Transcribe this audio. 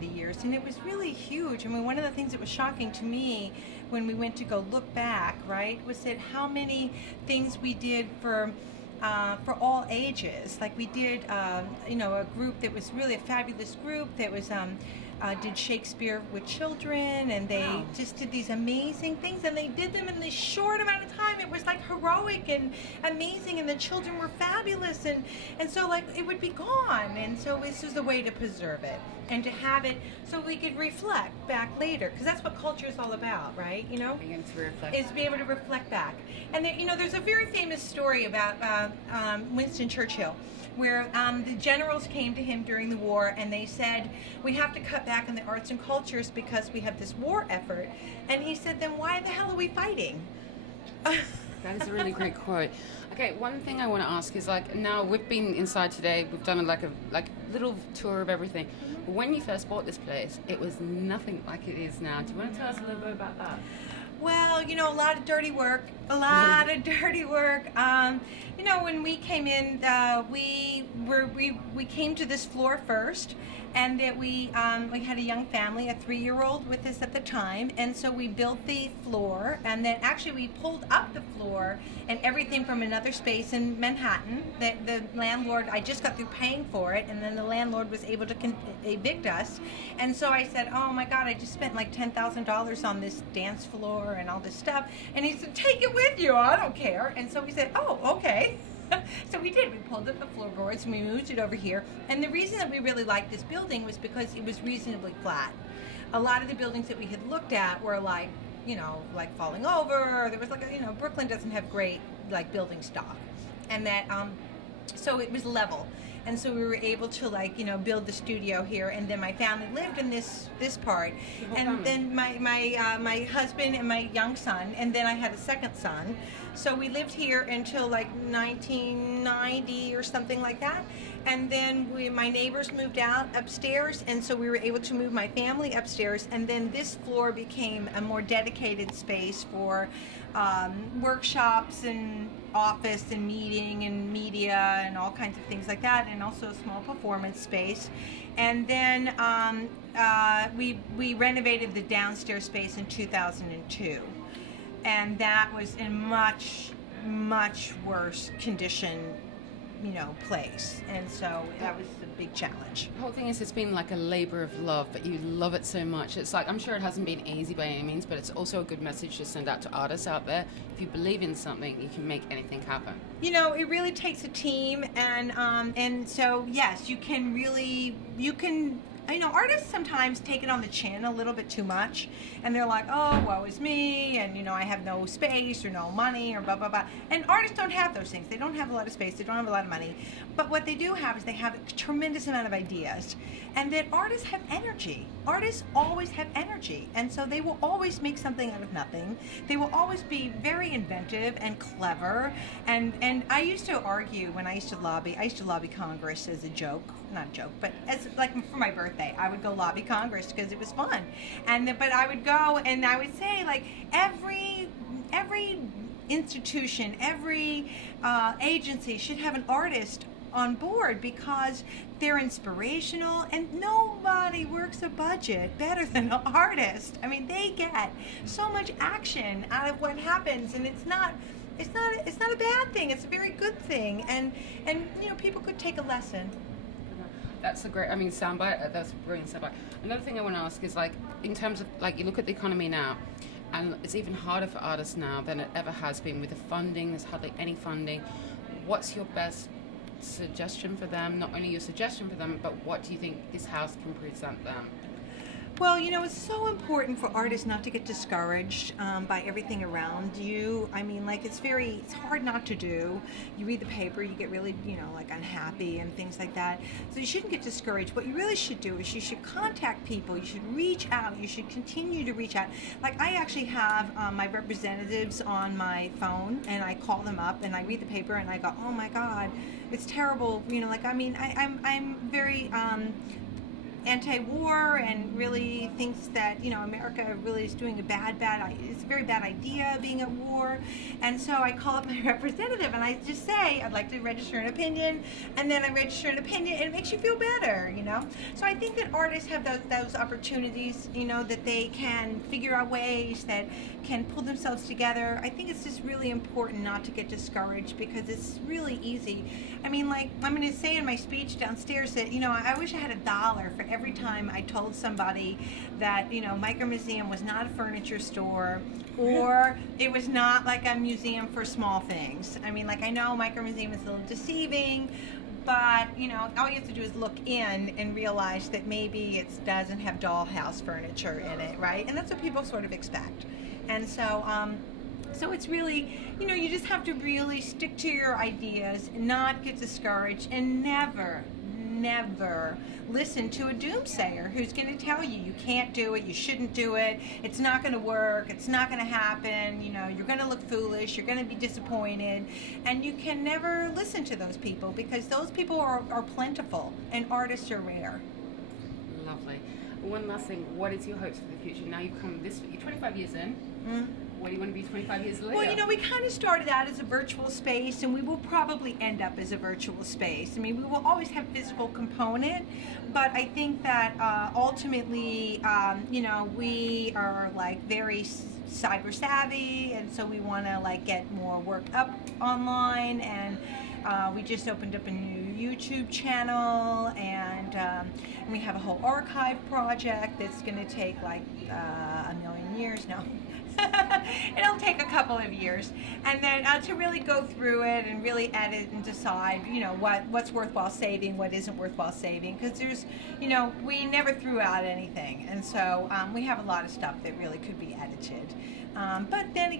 the years, and it was really huge. I mean, one of the things that was shocking to me when we went to go look back, right, was that how many things we did for all ages. Like we did, a group that was really a fabulous group that was did Shakespeare with children, and they just did these amazing things, and they did them in this short amount of time. It was like heroic and amazing, and the children were fabulous, and so like it would be gone, and so this was a way to preserve it and to have it so we could reflect back later, because that's what culture is all about, right? You know, being able to reflect. Is be able to reflect back. And there, there's a very famous story about Winston Churchill, where the generals came to him during the war and they said, we have to cut back on the arts and cultures because we have this war effort. And he said, then why the hell are we fighting? That is a really great quote. Okay, one thing I want to ask is, like, now we've been inside today, we've done a little tour of everything. But when you first bought this place, it was nothing like it is now. Do you want to tell us a little bit about that? Well, a lot of dirty work. When we came in, we came to this floor first, and that we had a young family, a 3-year-old with us at the time, and so we built the floor, and then actually we pulled up the floor and everything from another space in Manhattan. The landlord, I just got through paying for it, and then the landlord was able to evict us, and so I said, oh my God, I just spent like $10,000 on this dance floor and all this stuff, and he said, take it with you, I don't care. And so we said, oh, okay. So we did. We pulled up the floorboards and we moved it over here. And the reason that we really liked this building was because it was reasonably flat. A lot of the buildings that we had looked at were like falling over. There was Brooklyn doesn't have great building stock, and that so it was level. And so we were able to build the studio here, and then my family lived in this part, and then my husband and my young son, and then I had a second son. So we lived here until 1990 or something like that, and then my neighbors moved out upstairs, and so we were able to move my family upstairs, and then this floor became a more dedicated space for workshops and office and meeting and media and all kinds of things like that, and also a small performance space. And then we renovated the downstairs space in 2002, and that was in much worse condition place, and so that was a big challenge. The whole thing is, it's been like a labor of love, but you love it so much. It's like, I'm sure it hasn't been easy by any means, but it's also a good message to send out to artists out there. If you believe in something, you can make anything happen. It really takes a team, and so yes, you can artists sometimes take it on the chin a little bit too much, and they're like, oh, woe is me, and I have no space or no money or blah blah blah. And artists don't have those things. They don't have a lot of space, they don't have a lot of money, but what they do have is they have a tremendous amount of ideas, and that artists have energy. Artists always have energy, and so they will always make something out of nothing. They will always be very inventive and clever, and I used to argue when I used to lobby Congress as a joke, not a joke, but as for my birthday, I would go lobby Congress because it was fun, but I would go and I would say every institution, every agency should have an artist on board because they're inspirational, and nobody works a budget better than an artist. I mean, they get so much action out of what happens, and it's not a bad thing. It's a very good thing, and people could take a lesson. That's a great, soundbite. That's a brilliant soundbite. Another thing I want to ask is, in terms of, you look at the economy now, and it's even harder for artists now than it ever has been with the funding. There's hardly any funding. What's your best suggestion for them? Not only your suggestion for them, but what do you think this house can present them? Well, it's so important for artists not to get discouraged by everything around you. I mean, it's hard not to do. You read the paper, you get really, unhappy and things like that. So you shouldn't get discouraged. What you really should do is you should contact people. You should reach out. You should continue to reach out. I actually have my representatives on my phone, and I call them up and I read the paper and I go, oh my God, it's terrible. I'm very anti-war and really thinks that, you know, America really is doing it's a very bad idea being at war. And so I call up my representative and I just say, I'd like to register an opinion, and then I register an opinion, and it makes you feel better, you know. So I think that artists have those opportunities, you know, that they can figure out ways that can pull themselves together. I think it's just really important not to get discouraged, because it's really easy. I mean, like, I'm going to say in my speech downstairs that, you know, I wish I had $1 for every time I told somebody that, you know, Micro Museum was not a furniture store, or it was not like a museum for small things. I mean, like, I know Micro Museum is a little deceiving, but, you know, all you have to do is look in and realize that maybe it doesn't have dollhouse furniture in it, right? And that's what people sort of expect. And so, so it's really, you know, you just have to really stick to your ideas, not get discouraged, and never listen to a doomsayer who's going to tell you can't do it, you shouldn't do it, it's not going to work, it's not going to happen, you know, you're going to look foolish, you're going to be disappointed. And you can never listen to those people, because those people are plentiful and artists are rare. Lovely. One last thing, what is your hopes for the future? Now you've come you're 25 years in. Mm-hmm. What do you want to be 25 years later? Well, you know, we kind of started out as a virtual space, and we will probably end up as a virtual space. I mean, we will always have physical component, but I think that ultimately, you know, we are like very cyber savvy, and so we want to like get more work up online, and we just opened up a new YouTube channel, and we have a whole archive project that's going to take like a million years now. It'll take a couple of years, and then to really go through it and really edit and decide, you know, what's worthwhile saving, what isn't worthwhile saving, because there's, you know, we never threw out anything, and so we have a lot of stuff that really could be edited. But then